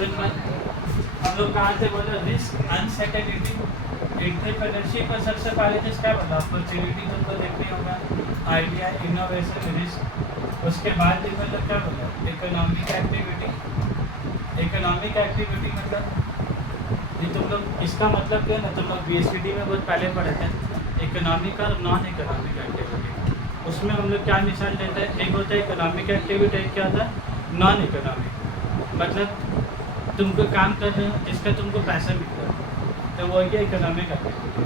सुन हम लोग कहाँ थे बोलो, रिस्क अनसर्टेनिटी एंटरप्रेन्योरशिप में सबसे पहले चीज़ क्या बोला, अपॉर्चुनिटी तुमको देखनी होगा, आइडिया, इनोवेशन, रिस्क। उसके बाद भी मतलब क्या बोला, इकोनॉमिक एक्टिविटी। इकोनॉमिक एक्टिविटी मतलब ये तुम लोग, इसका मतलब क्या है ना, तुम लोग BSPD में बहुत पहले पढ़े थे, इकोनॉमिक और नॉन इकोनॉमिक एक्टिविटी। उसमें हम लोग क्या मिसाल देते हैं, एक होता है इकोनॉमिक एक्टिविटी, एक क्या होता है नॉन इकोनॉमिक। मतलब तुमको काम कर रहे हो जिसका तुमको पैसा मिलता है, तो वो ये इकोनॉमिक एक्टिविटी।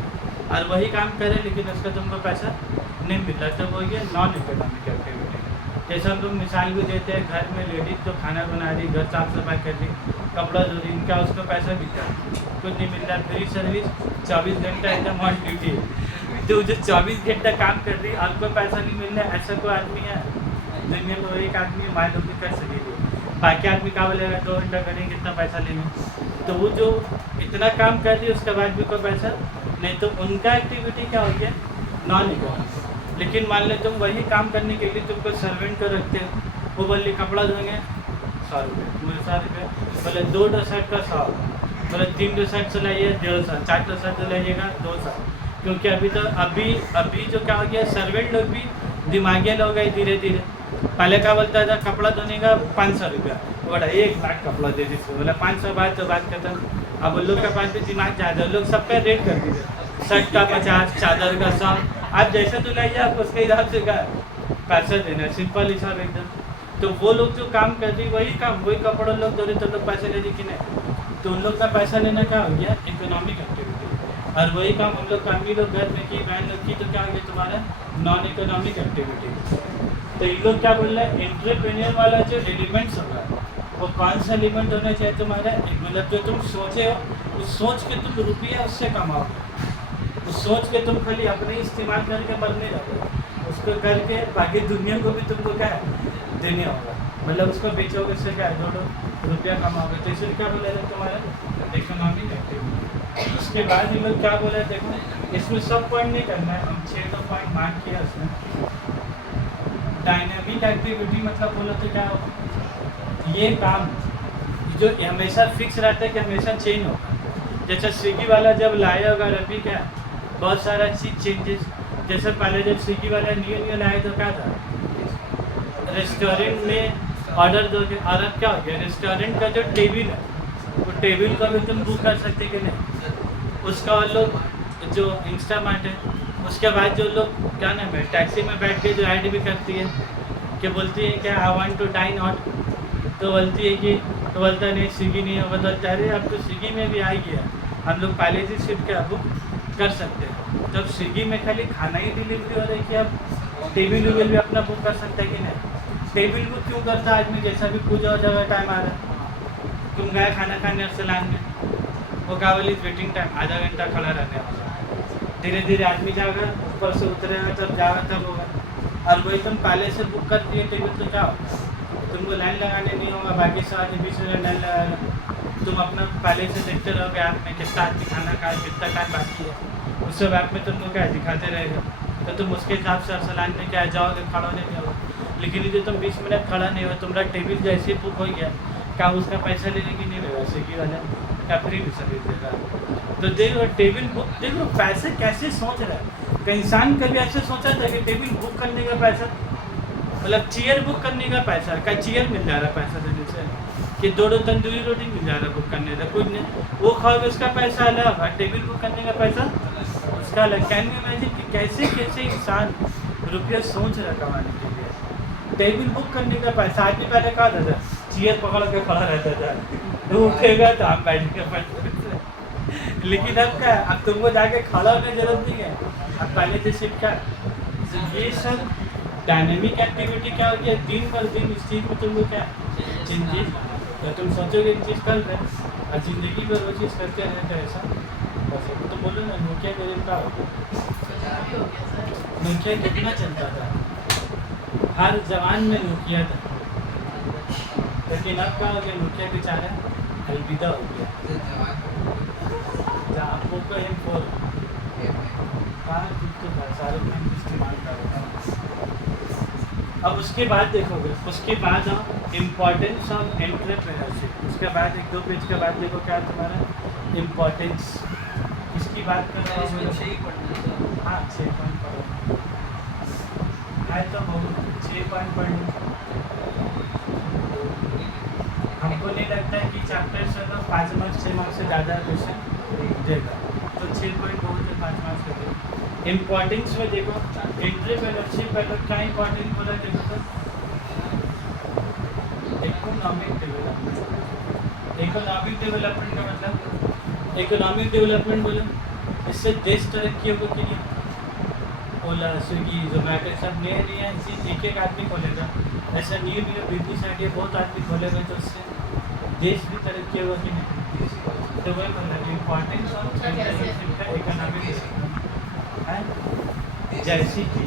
और वही काम करे लेकिन उसका तुमको पैसा नहीं मिल रहा, तो वो ये नॉन इकोनॉमिक एक्टिविटी। जैसे हम लोग मिसाल भी देते हैं, घर में लेडीज जो खाना बना रही, घर साफ सफाई कर रही, कपड़ा धो रही, इनका उसको पैसा मिलता है, कुछ नहीं मिल रहा। फ्री सर्विस 24 घंटा एकदम ऑन ड्यूटी है, तो जो 24 घंटा काम कर रही आपको पैसा नहीं मिल रहा, ऐसा कोई आदमी है दुनिया में? एक आदमी मान लो कि कर सकेगी, बाकी आदमी क्या बोलेगा 2 घंटा करेंगे कितना पैसा लेंगे। तो वो जो इतना काम कर रही है उसके बाद भी कोई पैसा नहीं, तो उनका एक्टिविटी क्या हो गया, नॉन इकोनॉमिक। लेकिन मान लो तुम वही काम करने के लिए तुमको सर्वेंट को रखते हो, वो बोले कपड़ा धोएंगे 100 रुपये, मुझे 100 रुपये, बोले 2 शर्ट का 100, बोले 3 शर्ट चलाइए 150, 4 शर्ट चलाइएगा 200। क्योंकि अभी जो क्या हो गया, सर्वेंट लोग भी दिमागी लोग गए धीरे धीरे। पहले क्या बोलता था, कपड़ा धोने का 500 रुपया, बोला 1 लाख कपड़ा दे दीजिए, बोला 500 बाद तो बात खत्म। अब उन लोग के पास भी दिमाग ज़्यादा, लोग सब पे रेट कर दीजिए, शर्ट का 50, चादर का 100, आप जैसे तो लाइए आप उसके हिसाब से का पैसा देना, सिंपल हिसाब एकदम। तो वो लोग जो काम कर रही वही काम, वही कपड़ों लोग धो रहे, तो लोग पैसे ले रही कि नहीं, तो उन लोग का पैसा लेना क्या हो गया, इकोनॉमिक एक्टिविटी। और वही काम हम लोग अमीर लोग घर में की, बहन लोग की, तो क्या हो गया तुम्हारा नॉन इकोनॉमिक एक्टिविटी। तो ये लोग क्या बोल रहे हैं, एंटरप्रेन्योर वाला जो एलिमेंट्स होगा वो कौन सा एलिमेंट होना चाहिए तुम्हारा, मतलब जो तुम सोचे हो उस सोच के तुम रुपया उससे कमाओगे, उस सोच के तुम खाली अपने इस्तेमाल करके मरने लगे, उसको करके बाकी दुनिया को भी तुमको क्या है देने होगा, मतलब उसको बेचोगे, उससे क्या है 2 रुपया कमाओगे। तो इसलिए क्या बोला जाए तुम्हारा इकोनॉमिक एक्टिविटी। उसके बाद ये लोग क्या बोला, देखो इसमें सब पॉइंट नहीं करना है, हम 6 पॉइंट मार्क किया उसमें। डायनेमिक एक्टिविटी मतलब बोलो तो क्या होगा, ये काम जो हमेशा फिक्स रहता है कि हमेशा चेंज होगा। जैसे स्विगी वाला जब लाया होगा अभी क्या बहुत सारा चीज़ चेंजेस, जैसे पहले जब स्विगी वाला न्यू लाया तो क्या था, रेस्टोरेंट में ऑर्डर दोगे, और अब क्या हो गया, रेस्टोरेंट का जो टेबल है वो टेबल का भी तुम बुक कर सकते कि नहीं, उसका वो लोग जो इंस्टामार्ट है, उसके बाद जो लोग क्या नाम है टैक्सी में बैठ के जो ऐड भी करती है कि बोलती है क्या I want to dine out, तो बोलती है कि, तो बोलता नहीं स्विगी नहीं है, बदलता अरे अब तो स्विगी में भी आ गया, हम लोग पहले से सीट क्या बुक कर सकते हैं। जब स्विगी में खाली खाना ही डिलीवरी हो रही है कि अब टेबल वेबल भी अपना बुक कर सकते हैं कि नहीं। टेबल बुक क्यों करता है आदमी, जैसा भी पूजा हो जाएगा टाइम आ रहा है, तुम गए खाना खाने सलान में, वो क्या बोली वेटिंग टाइम आधा घंटा खड़ा रहने वाला, धीरे धीरे आदमी जाएगा ऊपर से उतरेगा तब जाएगा तब होगा। और वही तुम पहले से बुक कर दिए टेबल तो क्या होगा, तुमको लाइन लगाने नहीं होगा, बाकी से आगे बीच में लाइन लगाएगा, तुम अपना पहले से देखते रहोगे ऐप में कितना आदमी खाना खाए, कितना टाइम बाकी है, उस सब ऐप में तुमको क्या दिखाते रहेगा, तो तुम उसके हिसाब से सलान में क्या जाओगे, खड़ा होने नहीं होगा। लेकिन यदि तुम 20 मिनट खड़ा नहीं हो, तुम्हारा टेबल जैसे ही बुक हो गया, क्या उसका पैसा लेने की नहीं रहेगा स्विगी वाला, क्या फ्री भी सर्विस देगा। तो देखो टेबल बुक, देखो पैसे कैसे सोच रहा है, कहीं इंसान कभी ऐसे सोचा था कि टेबल बुक करने का पैसा, मतलब चेयर बुक करने का पैसा, क्या चेयर मिल जा रहा है पैसा देने से, कि 2 तंदूरी रोटी मिल जा रहा है बुक करने से, कुछ नहीं, वो खाओगे उसका पैसा अलग, टेबल बुक करने का पैसा उसका अलग। कैन यू इमेजिन कि कैसे कैसे इंसान रुपया सोच रहा है कमाने के लिए। टेबल बुक करने का पैसा, आदमी पहले कहा था चेयर पकड़ के खड़ा रहता था, तो उठेगा तो हम बैठेंगे पैसा, लेकिन अब क्या, अब तुमको जाके खड़ा होने की जरूरत नहीं है, अब पहले से सिर्फ क्या, ये सब डायनेमिक एक्टिविटी क्या हो गया, दिन पर दिन इस चीज़ में तुमको क्या चेंजेस, तो तुम सोचोगे एक चीज़ कर रहे और ज़िंदगी भर वो चीज़ करते रहे तो ऐसा बस। तो बोलो ना नोकिया के दिन का नोकिया कितना चलता था, हर जवान में नोकिया था, लेकिन अब क्या हो गया, नोकिया बेचारा अलविदा हो गया, जहाँ पोको M4 कहाँ सारे इस्तेमाल कर रहे हैं। अब उसके बाद देखोगे, उसके बाद इम्पोर्टेंस ऑफ एंटरप्रेन्योरशिप। उसके बाद 1-2 पेज के बाद देखो क्या तुम्हारा इम्पोर्टेंस, इसकी बात कर रहा हूँ। हाँ 6 पॉइंट पढ़ो है तो बहुत 6 पॉइंट पढ़ने। हमको नहीं लगता है कि चैप्टर से तो 5 मार्क्स 6 मार्क्स से ज़्यादा क्वेश्चन देगा, तो 6 पॉइंट बहुत है 5 मार्क्स के देगा। इम्पोर्टेंस में देखो एंटरप्रेन्योरशिप का क्या इम्पोर्टेंट बोला देखो तो इकोनॉमिक डेवलपमेंट। इकोनॉमिक डेवलपमेंट का मतलब इकोनॉमिक डेवलपमेंट बोला इससे देश तरक्की होगा कि नहीं। ओला स्विगी जोमेटो सब नए नए इसी एक आदमी खोलेगा, ऐसा न्यू बिजनेस आइडिया बहुत आदमी खोलेगा तो उससे देश भी तरक्की होगा कि नहीं। तो वही मतलब इम्पोर्टेंस ऑफ इकोनॉमिक जैसी कि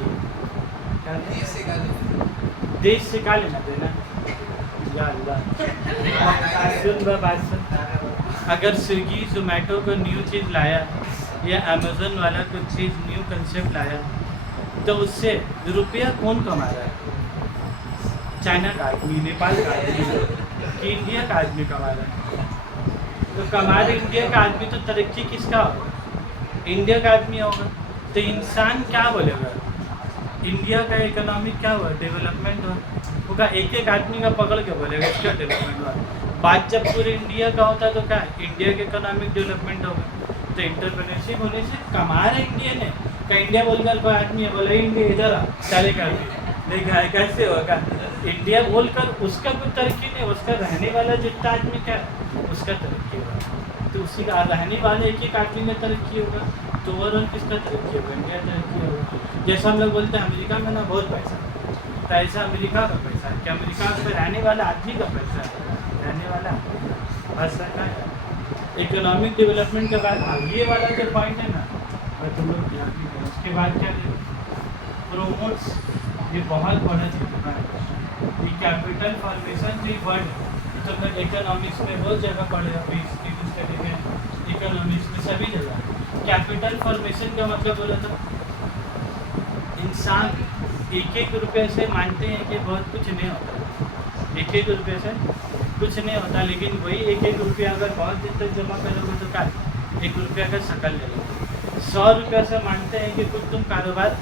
देश से का लेना देना। या अल्लाह सुन बात सुन, अगर स्विगी जोमेटो को न्यू चीज़ लाया या अमेज़न वाला कुछ चीज़ न्यू कंसेप्ट लाया तो उससे रुपया कौन कमा रहा है? चाइना का आदमी, नेपाल का आदमी कि इंडिया का आदमी कमा रहा है। तो कमा रहे इंडिया का आदमी तो तरक्की किसका होगा? इंडिया का आदमी होगा। तो इंसान क्या बोलेगा? इंडिया का इकोनॉमिक क्या हुआ? डेवलपमेंट होगा। एक आदमी का पकड़ के बोलेगा इसका डेवलपमेंट हुआ। बात जब पूरे इंडिया का होता तो क्या इंडिया का इकोनॉमिक डेवलपमेंट होगा। तो इंटरप्रेन्योरशिप होने से कमा रहे इंडिया ने क्या इंडिया बोलकर कोई आदमी है बोले इंडिया इधर आ चलेगा देखा है कैसे होगा? इंडिया बोलकर उसका कोई तरक्की नहीं, उसका रहने वाला जितना आदमी क्या उसका तरक्की होगा। तो उसी का रहने वाले एक आदमी में तरक्की होगा तो ओवरऑल किसका तरक्की होगा? इंडिया तरक्की होगा। जैसा हम लोग बोलते हैं अमेरिका में ना बहुत पैसा, तो ऐसा अमेरिका का पैसा है कि अमेरिका में रहने वाला आदमी का पैसा है, रहने वाला बस है। इकोनॉमिक डेवलपमेंट के बाद ये वाला जो पॉइंट है ना मैं तुम लोग ध्यान नहीं करो। उसके बाद क्या प्रोमोट्स, ये बहुत बड़ा चीज़ है। ये कैपिटल फॉर्मेशन जो वर्ड तो मैं इकोनॉमिक्स में बहुत जगह पढ़े स्टडी में, इकोनॉमिक्स में सभी जगह कैपिटल फॉर्मेशन का मतलब बोला था इंसान 1-1 रुपये से मानते हैं कि बहुत कुछ नहीं होता, 1-1 रुपये से कुछ नहीं होता, लेकिन वही 1-1 रुपया अगर बहुत दिन तक जमा करोगे तो क्या 1 रुपया का शकल ले लो। 100 रुपये से मानते हैं कि कुछ तुम कारोबार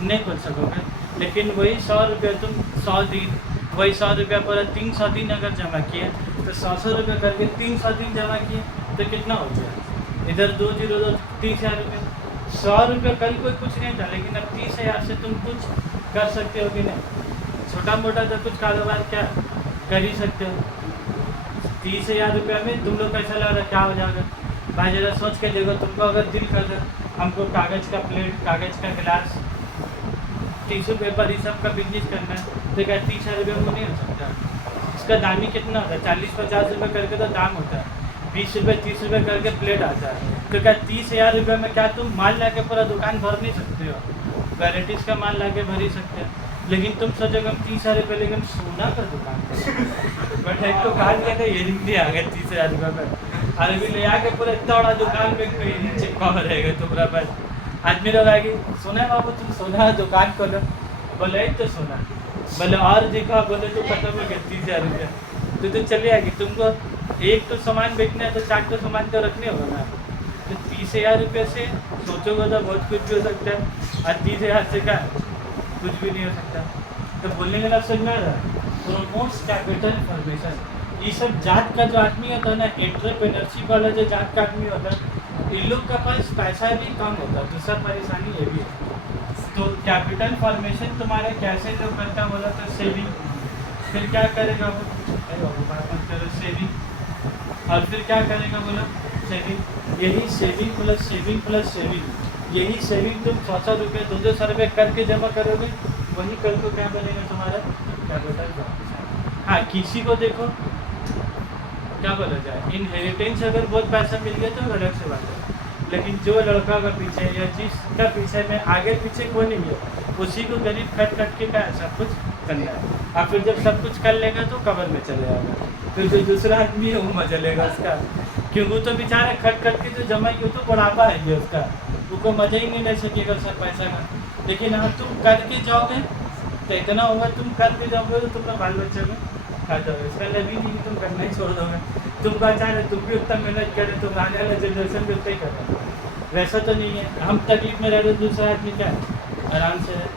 नहीं कर सकोगे, लेकिन वही 100 रुपये तुम 100 दिन, वही 100 रुपया पूरा 300 दिन अगर जमा किए तो 100 रुपये करके 300 दिन जमा किए तो कितना हो गया? इधर 2 0 2 30,000 रुपये। 100 रुपये कल कोई कुछ नहीं था, लेकिन अब 30,000 से तुम कुछ कर सकते हो कि नहीं? छोटा मोटा तो कुछ कारोबार क्या कर ही सकते हो। 30,000 रुपये में तुम लोग कैसा लग रहा है क्या हो जाएगा? भाई जरा सोच के देखो, तुमको अगर दिल कर रहा हमको कागज़ का प्लेट, कागज़ का गिलास, टिश्यू पेपर, ये सब का बिजनेस करना है तो क्या 30,000 रुपये में नहीं हो सकता? इसका दाम ही कितना होता है? 40-50 रुपये करके तो दाम होता है, 20 रुपये 30 रुपये करके प्लेट आता है। तो क्या 30,000 रुपये में क्या तुम माल ला के पूरा दुकान भर नहीं सकते हो? वैराइटीज़ का माल ला के भर ही सकते हैं। लेकिन तुम सोचोगे हम 30,000 रुपये लेकिन सोना का दुकान करें, बट एक तो कहा गया था ये नहीं आ गया 30,000 रुपये में, अरे भी ले आके पूरा इतना बड़ा दुकान में चिपका रहेगा तुम्हारा पास। आदमी लोग आएगी सोना है बाबू तुम सोना दुकान खोलो, बोले तो सोना, बोले और दिखा, बोले तो खत्म हो गया 30,000 रुपये। तो चले आएगी, तुमको एक तो सामान बेचना है तो 4 तो सामान तो रखने होगा ना। तो 30,000 रुपये से सोचोगे तो बहुत कुछ भी हो सकता है, और 30,000 से क्या कुछ भी नहीं हो सकता। तो बोलने का लफ्ज़ में प्रोमोट्स कैपिटल फॉर्मेशन। ये सब जात का जो आदमी होता है ना, एंटरप्रेन्योरशिप वाला जो जात का आदमी होता है, इन लोग का पास पैसा भी कम होता है, दूसरा परेशानी ये भी है। तो कैपिटल फॉर्मेशन तुम्हारा कैसे जो करता बोला तो सेविंग, फिर क्या करेगा वो सेविंग, और फिर क्या करेगा बोला सेविंग। यही सेविंग प्लस सेविंग, यही सेविंग तुम 100 रुपये 200 रुपये करके जमा करोगे, वही कल को क्या बनेगा तुम्हारा कैपिटल फॉर्मेशन। हाँ किसी को देखो क्या बोला जाए, इनहेरिटेंस अगर बहुत पैसा मिल गया तो अलग से बात है, लेकिन जो लड़का का पीछे या जिसका पीछे में आगे पीछे कोई नहीं है, उसी को गरीब खट के क्या सब कुछ करना है। और फिर जब सब कुछ कर लेगा तो कब्र में चले जाएगा, फिर जो दूसरा आदमी है वो मजा लेगा उसका, क्योंकि तो बेचारा खट के जो जमा की तो बुढ़ापा है ये उसका, उसको मज़ा ही नहीं ले सकेगा सब पैसा का। लेकिन अगर तुम करके जाओगे तो इतना होगा, तुम करके जाओगे तो तुम्हारा बाल बच्चा में खाता हो। इसका मतलब ये नहीं कि तुम करना ही छोड़ दोगे। तुमको अचानक तुम भी उतना मेहनत करें तो आने वाला जनरेशन भी उतना ही कर रहा है, वैसा तो नहीं है। हम तकलीफ में रह रहे, दूसरा आदमी क्या है आराम से है।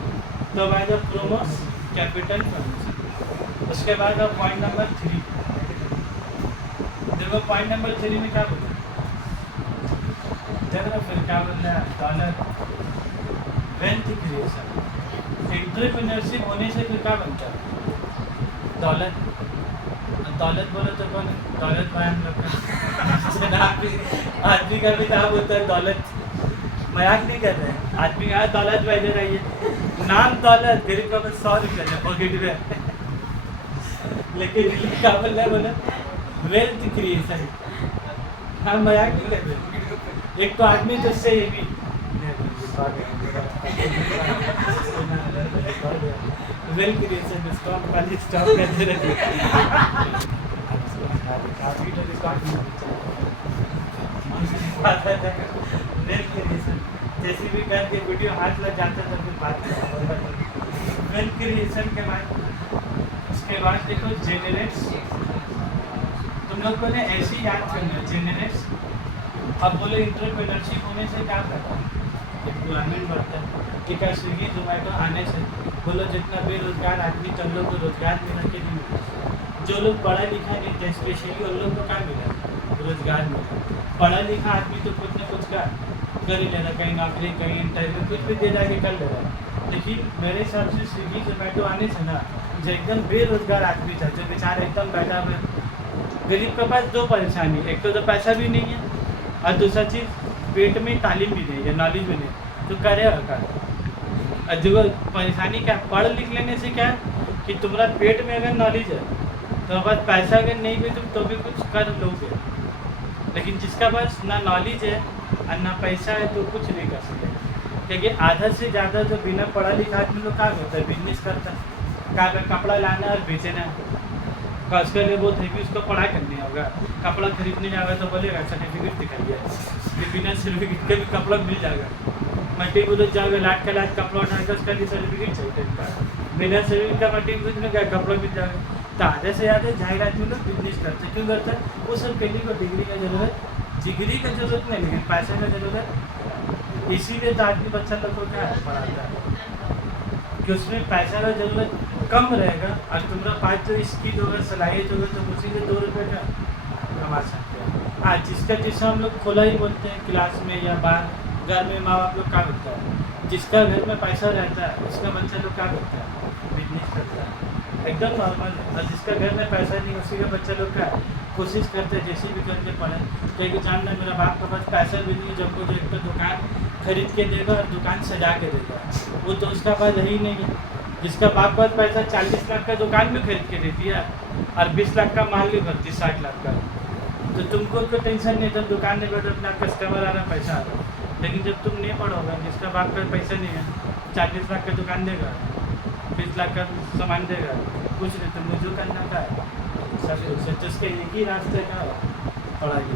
तो अब आएगा प्रोमोस कैपिटल प्रमोशन। उसके बाद अब पॉइंट नंबर 3। देखो पॉइंट नंबर 3 में क्या बोला, देखो फिर क्या बोल रहा है, डॉलर वेल्थ क्रिएशन। एंटरप्रेन्योरशिप होने से फिर क्या बनता है, दौलत। दौलत बोलो तो कौन है, दौलत भाई हम लोग का आदमी का भी नाम होता है दौलत, मजाक नहीं कर रहे हैं। आदमी का दौलत भाई इधर आइए, नाम दौलत, गरीब का बस 100 रुपये पॉकेट में लेकिन क्या बोल रहा है, बोला वेल्थ क्रिएशन। हाँ मजाक नहीं कर रहे। एक तो आदमी तो से ये भी वेल क्रिएशन स्टॉप वाली स्टॉप करते रहते वेल क्रिएशन जैसे भी करके वीडियो हाथ लग जाता था फिर बात वेल क्रिएशन के बाद उसके बाद देखो जेनरेट्स। तुम लोग को ने ऐसी याद करना है जेनरेट्स। अब बोले एंटरप्रेन्योरशिप होने से क्या करता है, एम्प्लॉयमेंट बढ़ता है। ठीक है, स्विगी जोमेटो आने से बोलो जितना बेरोजगार आदमी चल लोग को रोजगार मिला के नहीं मिला। जो लोग पढ़ा लिखा नहीं थे स्पेशली उन लोग को क्या मिला, रोजगार मिला। पढ़ा लिखा आदमी तो कुछ ना कुछ का कर ही ले रहा, कहीं नौकरी कहीं इंटरव्यू कुछ भी दे जाके कर ले रहा है। लेकिन मेरे हिसाब से स्विगी जोमेटो आने से ना जो एकदम बेरोजगार आदमी था, जो बेचारा एकदम बैठा हुआ, गरीब के पास दो परेशानी, एक तो पैसा भी नहीं है और दूसरा चीज़ पेट में तालीम भी नहीं है, नॉलेज भी नहीं, तो करेगा क्या। जो परेशानी क्या, पढ़ लिख लेने से क्या कि तुम्हारा पेट में अगर नॉलेज है तो बस पैसा अगर नहीं भी तुम तो भी कुछ कर लोगे। लेकिन जिसका पास ना नॉलेज है और ना पैसा है तो कुछ नहीं कर सकते, क्योंकि आधा से ज़्यादा जो बिना पढ़ा लिखा आदमी लोग क्या करता है, बिजनेस करता है। क्या कपड़ा लाना और बेचना, उसके लिए बहुत है कि उसको पढ़ाई करनी होगा। कपड़ा खरीदने जाएगा तो बोलेगा सर्टिफिकेट दिखाइए, बिना सर्टिफिकेट के भी कपड़ा मिल जाएगा। मल्टी बुजुर्ग जाओगे लाट का लाट कपड़ा उठाएगा, उसका लिए सर्टिफिकेट चाहिए। बिना सर्टिफिकेट का मल्टी बुजुर्ग में क्या कपड़ा मिल जाएगा। तो आधे से ज़्यादा जाहिर आदमी लोग बिजनेस करते हैं। क्यों करते हैं, वो सब के लिए को डिग्री का जरूरत, डिग्री का जरूरत नहीं लेकिन पैसे का जरूरत। इसीलिए तो आदमी बच्चा लोग को क्या पढ़ाता है कि उसमें पैसा का जरूरत कम रहेगा और तुम्हारा पास जो स्किल होगा सलाहियत होगा तो उसी से 2 रुपये का कमा सकते हैं। हाँ, जिसका जैसे हम लोग खोला ही बोलते हैं क्लास में या बाहर घर में माँ बाप लोग क्या करता है, जिसका घर में पैसा रहता है उसका बच्चा लोग क्या करता है, बिजनेस करता है, एकदम नॉर्मल है। और जिसका घर में पैसा नहीं उसी का बच्चा लोग का कोशिश करते हैं जैसे भी करके पढ़े, क्योंकि जान रहे मेरा बाप का पास पैसा भी नहीं, जब मुझे एक तो दुकान खरीद के देगा और दुकान सजा के देगा, वो तो उसका पास है ही नहीं है। जिसका बाप पास पैसा 40 लाख का दुकान भी खरीद के देती है और 20 लाख का माल भी भरती 60 लाख का, तो तुमको कोई टेंशन नहीं, जब दुकान में बैठो अपना कस्टमर आ रहा पैसा आ रहा। लेकिन जब तुम नहीं पढ़ोगे, जिसका बाप का पैसा नहीं है 40 लाख का दुकान देगा, 20 लाख का सामान देगा, कुछ नहीं, तो मुझे करना का है सब कुछ। तो उसके एक ही रास्ते का पढ़ाई,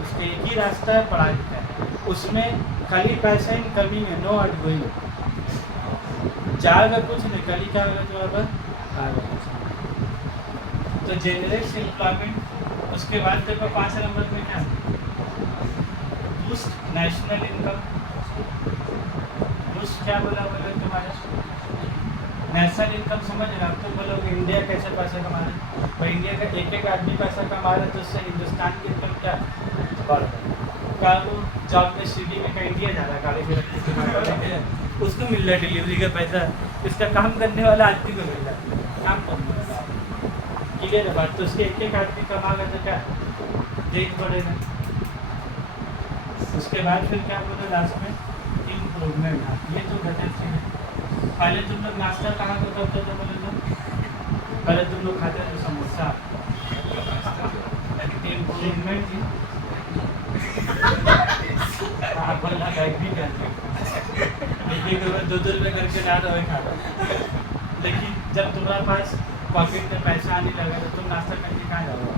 उसके एक ही रास्ता है पढ़ाई का, उसमें खाली पैसा ही कमी है, नो आउट गोइंग। जाएगा कुछ नहीं, कल ही क्या होगा तुम्हारे पास आएगा कुछ। तो जेनरेट्स एम्प्लॉयमेंट। उसके बाद देखो 5 नंबर में क्या, बूस्ट नेशनल इनकम। बूस्ट क्या बोला तुम्हारा नेशनल इनकम, समझ रहे आप। तो बोलोगे इंडिया कैसे पैसा कमा रहे हैं, भाई इंडिया का एक आदमी पैसा कमा रहा है तो उससे हिंदुस्तान की इनकम क्या बढ़ रहा है। क्या वो जॉब में स्विगी में का इंडिया जा रहा है, गाड़ी में रखते उसको मिल रहा है डिलीवरी का पैसा, इसका काम करने वाला आदमी को मिल रहा है, काम करने वाला क्लियर है बात। तो उसके एक आदमी कमागा तो क्या देख पड़ेगा। उसके बाद फिर क्या बोला लास्ट में, इम्प्रूवमेंट। ये तो घटक चीज़ है। पहले तुम लोग नाश्ता कहाँ को करते थे, बोले तो पहले तुम लोग खाते थे समोसा। इम्प्रूवमेंट बोलना भी कहते, एक 2-2 रुपये करके ला रहे खा रहा। लेकिन जब तुम्हारे पास पॉकेट में पैसा आने लगा तो तुम नाश्ता करके कहाँ जाओगे,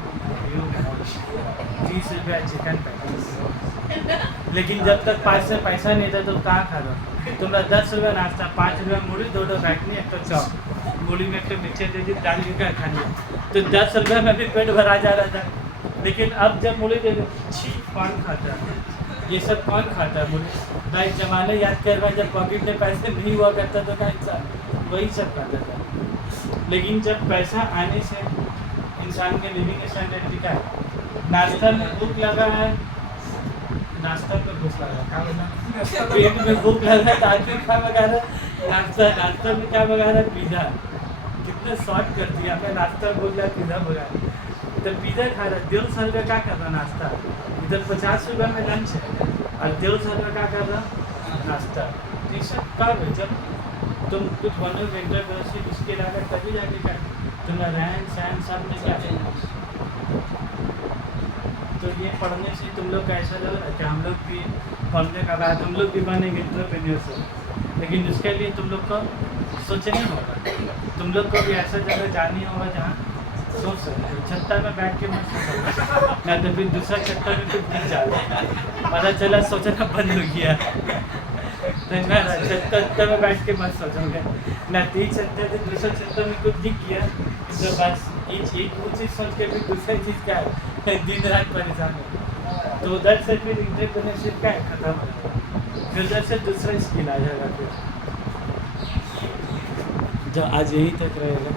30 रुपया चिकन पैकेट। लेकिन जब तक 5 से पैसा नहीं था तो कहाँ खा रहा, तुम्हारा 10 रुपया नाश्ता, 5 रुपया मुड़ी, 2 बैठनी, एक तो चौक मुड़ी में एक तो मिर्चे दे दी, डाल के खा लिया। तो 10 रुपये में भी पेट भरा जा रहा था। लेकिन अब जब मुझे दे दो, छी कौन खाता है ये सब, कौन खाता है मुझे भाई। जमाने याद कर भाई, जब पॉकेट में पैसे नहीं हुआ करता था ना इंसान, वही सब खाता था। लेकिन जब पैसा आने से इंसान के लिविंग स्टैंडर्ड क्या है, नाश्ता में भूख लगा है, नाश्ता में भूख लगा, क्या बना पेट में भूख लगा है तो आदमी क्या मंगा रहा है, नाश्ता में क्या मंगा रहा है, पिज़्ज़ा। कितना शॉर्ट कर दिया, मैं नाश्ता बोल रहा पिज़्ज़ा मंगा, तो पिज़्ज़ा खा रहा है। 150 रुपये क्या कर रहा नाश्ता, इधर 50 रुपये में लंच है और 150 रुपये क्या कर रहा नाश्ता। ये सब कब है, जब तुम कुछ बनो एंटरप्रेन्योरशिप इसके अलावा तभी जाके क्या तुम्हारा रहन सहन सब में क्या है। तो ये पढ़ने से तुम लोग का ऐसा लग रहा है कि हम लोग भी पढ़ने का बाद हम लोग भी बनेंगे एंटरप्रेन्योर। लेकिन उसके लिए तुम लोग को सोचना होगा, तुम लोग को भी ऐसा जगह जानी होगा जहाँ सोच सकते। छत्ता में बैठ के मत सोचो, या तो फिर दूसरा छत्ता में कुछ दिख जाता, पता चला सोचना बंद हो गया। तो ना छत्ता में बैठ के मत सोचोगे ना, तीन छत्ते से दूसरा छत्ता में कुछ दिख गया तो बस एक चीज़ सोच के फिर दूसरी चीज़ क्या है, दिन रात परेशान है। तो उधर से फिर एंटरप्रेन्योरशिप क्या है, खत्म हो जाएगा, फिर उधर से दूसरा स्किल आ जाएगा। फिर जो आज यहीं तक रहेगा।